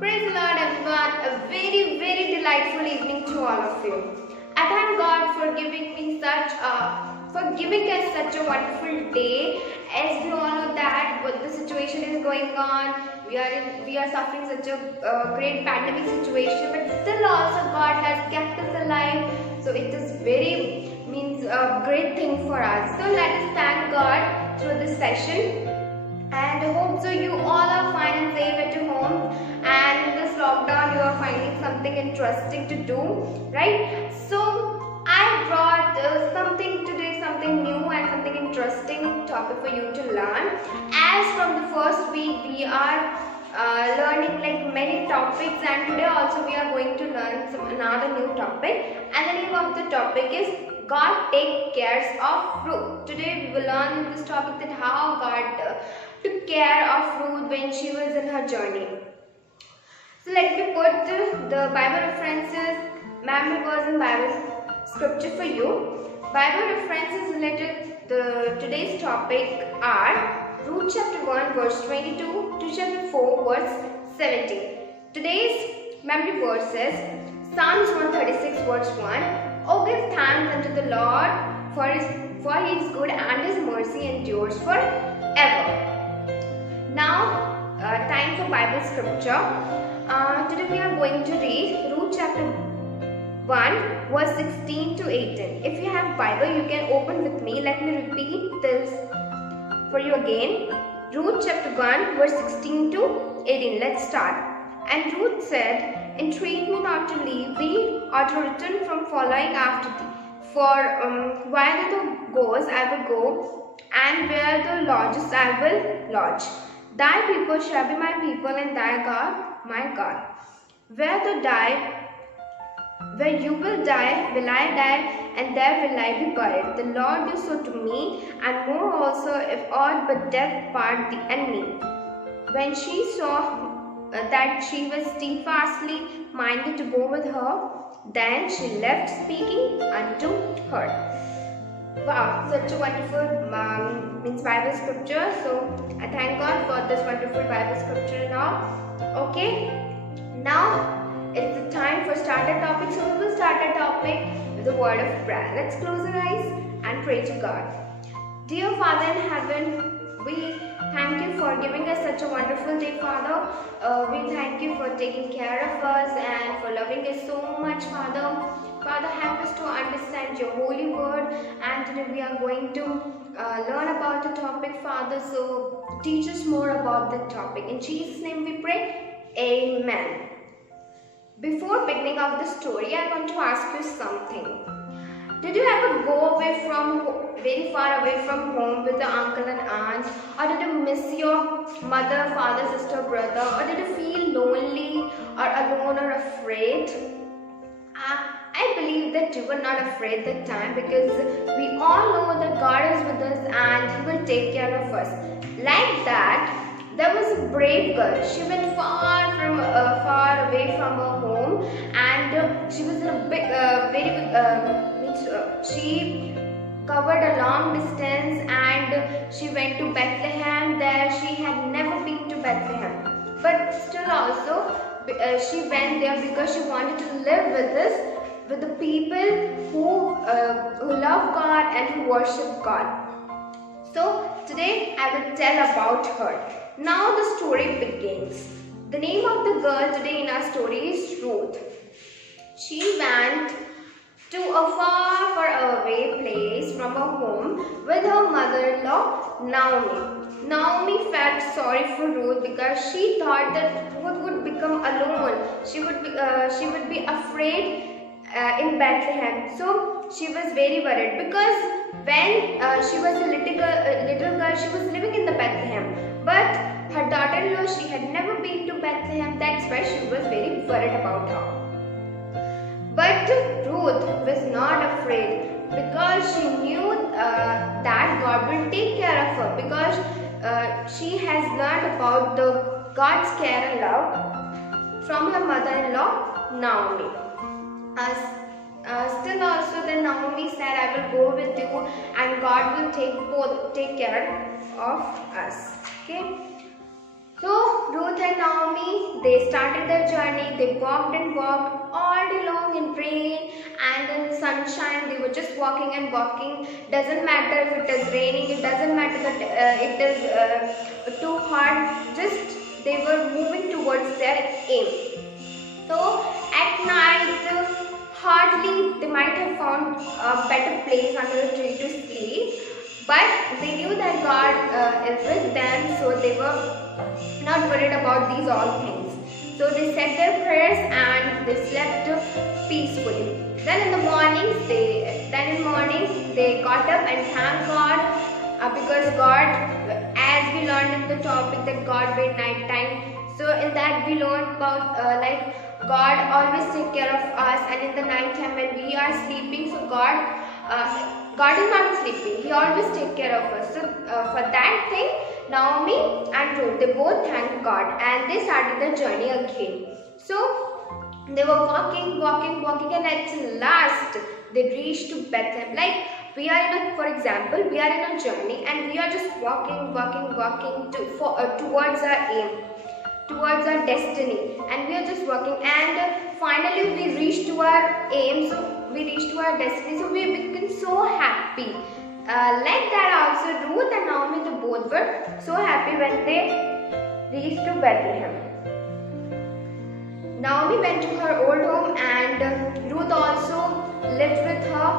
Praise the Lord, everyone. A very, very delightful evening to all of you. I thank God for giving us such a wonderful day. As we all know that what the situation is going on, we are suffering such a great pandemic situation, but still also God has kept us alive. So it is very means a great thing for us. So let us thank God through this session. And I hope so you all are fine and safe at your home, and in this lockdown you are finding something interesting to do, right? So I brought something new and something interesting topic for you to learn. As from the first week we are learning like many topics, and today also we are going to learn another new topic, and the name of the topic is God take cares of Ruth. Today we will learn in this topic that how God took care of Ruth when she was in her journey. So let me put the Bible references, memory verse and Bible scripture for you. Bible references related to today's topic are Ruth chapter 1 verse 22 to chapter 4 verse 17. Today's memory verses Psalms 136 verse 1. Oh, give thanks unto the Lord for he is good and his mercy endures forever. Now, time for Bible scripture. Today we are going to read Ruth chapter 1 verse 16 to 18. If you have Bible, you can open with me. Let me repeat this for you again. Ruth chapter 1 verse 16 to 18. Let's start. And Ruth said, entreat me not to leave thee or to return from following after thee. For where thou goest, I will go, and where thou lodgest, I will lodge. Thy people shall be my people, and thy God my God. Where you will die, will I die, and there will I be buried. The Lord do so to me, and more also, if aught but death part thee and me. When she saw that she was steadfastly minded to go with her, then she left speaking unto her. Wow, such a wonderful Bible scripture. So I thank God for this wonderful Bible scripture now. Okay, now it's the time for starter topic. So we will start our topic with a word of prayer. Let's close our eyes and pray to God. Dear Father in heaven, we thank you for giving us such a wonderful day, Father. We thank you for taking care of us and for loving us so much, Father. Father, help us to understand your holy word, and today we are going to learn about the topic, Father. So teach us more about the topic. In Jesus' name we pray. Amen. Before beginning of the story, I want to ask you something. Did you ever go very far away from home with the uncle and aunt? Or did you miss your mother, father, sister, brother? Or did you feel lonely or alone or afraid? I believe that you were not afraid that time, because we all know that God is with us and He will take care of us. Like that, there was a brave girl. She went far away from her home, and she was in a she covered a long distance, and she went to Bethlehem. There she had never been to Bethlehem, but still also she went there because she wanted to live with the people who love God and who worship God. So today I will tell about her. Now the story begins. The name of the girl today in our story is Ruth. She went to a far away place from her home with her mother-in-law Naomi. Naomi felt sorry for Ruth because she thought that Ruth would become alone. She would be afraid in Bethlehem. So she was very worried, because when she was a little girl, she was living in the Bethlehem. But her daughter-in-law, she had never been to Bethlehem. That's why she was very worried about her. But Ruth was not afraid, because she knew that God will take care of her, because she has learned about the God's care and love from her mother-in-law Naomi. Still also then Naomi said, I will go with you and God will take care of us. Okay. So Ruth and Naomi, they started their journey. They walked and walked all day long in rain and in sunshine. They were just walking and walking. Doesn't matter if it is raining. It doesn't matter that it is too hot. Just they were moving towards their aim. So at night, hardly they might have found a better place under a tree to sleep. But they knew that God is with them, so they were not worried about these all things. So they said their prayers and they slept peacefully. Then in the morning, they got up and thanked God because God, as we learned in the topic that God made night time. So in that we learned about God always take care of us, and in the night time when we are sleeping, so God is not sleeping. He always take care of us. So for that thing, Naomi and Ruth, they both thanked God and they started their journey again. So they were walking, and at last they reached to Bethlehem. Like we are for example, we are in a journey and we are just walking towards our aim, towards our destiny, and we are just walking, and finally we reach to our aim. So we reach to our destiny, so we become so happy. Like that also, Ruth and Naomi, they both were so happy when they reached to Bethlehem. Naomi went to her old home and Ruth also lived with her.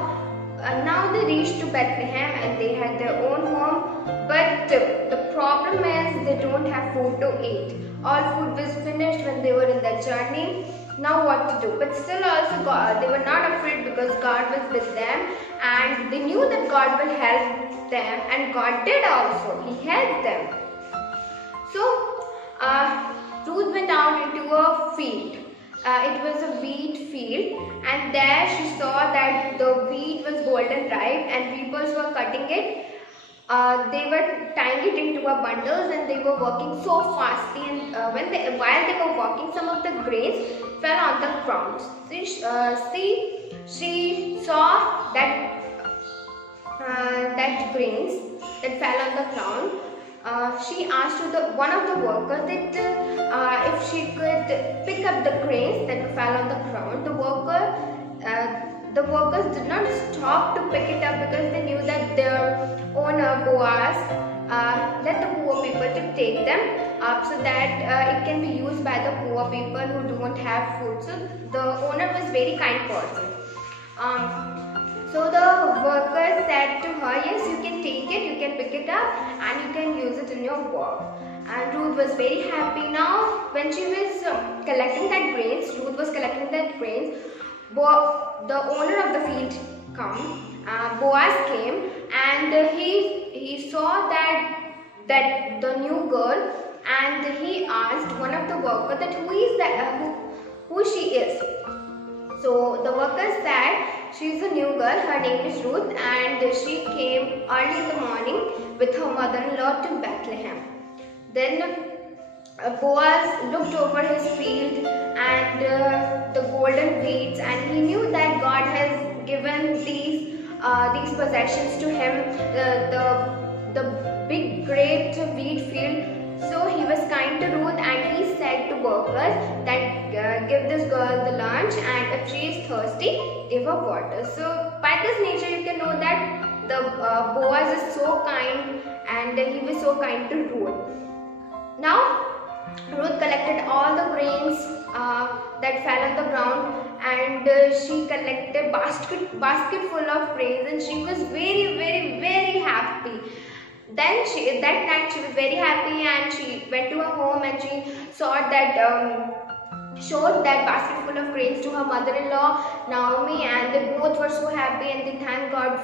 Now they reached to Bethlehem and they had their own home, but the problem is they don't have food to eat. All food was finished when they were in their journey. Now what to do? But still also they were not afraid because God was with them and they knew that God will help them, and God did also. He helped them. So Ruth went out into a field. It was a wheat field, and there she saw that the wheat was golden ripe and people were cutting it. They were tying it into a bundles and they were working so fastly, and while they were walking, some of the grains fell on the ground. She saw that grains that fell on the ground. She asked to one of the workers that if she could pick up the grains that fell on the ground. The workers did not stop to pick it up because they knew that their owner Boaz let the poor people to take them up so that it can be used by the poor people who don't have food. So the owner was very kind person. So the worker said to her, yes, you can take it, you can pick it up and you can use it in your work. And Ruth was very happy. Now when she was collecting that grains, the owner of the field Boaz came, and he saw that the new girl, and he asked one of the workers that who she is. So the worker said she is a new girl, her name is Ruth, and she came early in the morning with her mother-in-law to Bethlehem. Then Boaz looked over his field and the golden wheats, and he knew that God has given these possessions to him, the big great wheat field. So he was kind to Ruth, and he said to workers that give this girl the lunch, and if she is thirsty, give her water. So by this nature you can know that the Boaz is so kind, and he was so kind to Ruth. Now Ruth collected all the grains that fell on the ground, and she collected basket full of grains, and she was very, very, very happy. Then that night she was very happy, and she went to her home and she showed that basket full of grains to her mother-in-law Naomi, and they both were so happy, and they thanked God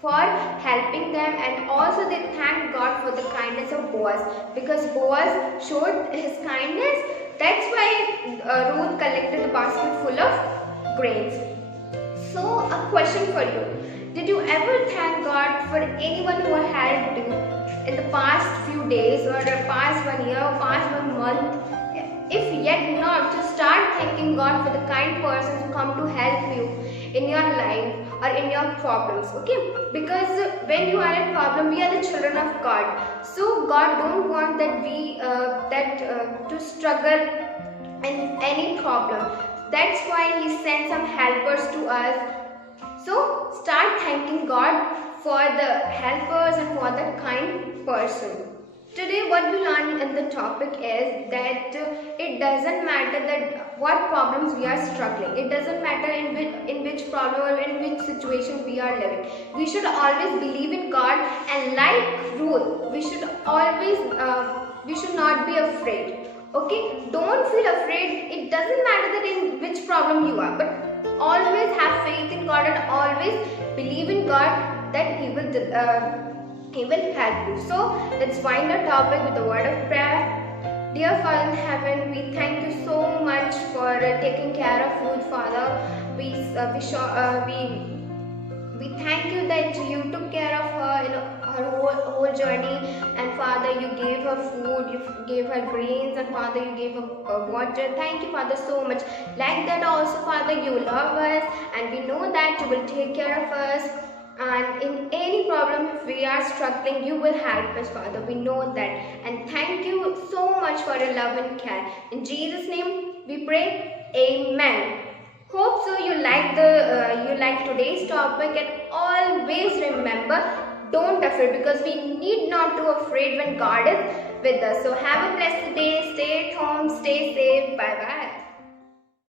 for helping them, and also they thanked God for the kindness of Boaz, because Boaz showed his kindness. That's why Ruth collected the basket full of grains. So a question for you. Did you ever thank God for anyone who helped you in the past few days, or the past 1 year, or past 1 month? If yet not, to start thanking God for the kind persons who come to help you. in your life or in your problems, okay? Because when you are in problem, we are the children of God. So God don't want that we to struggle in any problem. That's why He sent some helpers to us. So start thanking God for the helpers and for the kind person. Today what we learned in the topic is that it doesn't matter that what problems we are struggling. It doesn't matter in which problem or in which situation we are living. We should always believe in God, and like rule, we should always we should not be afraid. Okay, don't feel afraid. It doesn't matter that in which problem you are, but always have faith in God and always believe in God that He will help you. So let's wind our topic with a word of prayer. Dear Father in heaven, we thank you so much for taking care of Ruth, Father. We thank you that you took care of her in her whole journey, and Father, you gave her food, you gave her grains, and Father, you gave her water. Thank you, Father, so much. Like that also, Father, you love us, and we know that you will take care of us. And in any problem, if we are struggling, you will help us, Father. We know that. And thank you so much for your love and care. In Jesus' name, we pray. Amen. Hope so you like today's topic, and always remember, don't afraid, because we need not to afraid when God is with us. So have a blessed day. Stay at home. Stay safe. Bye bye.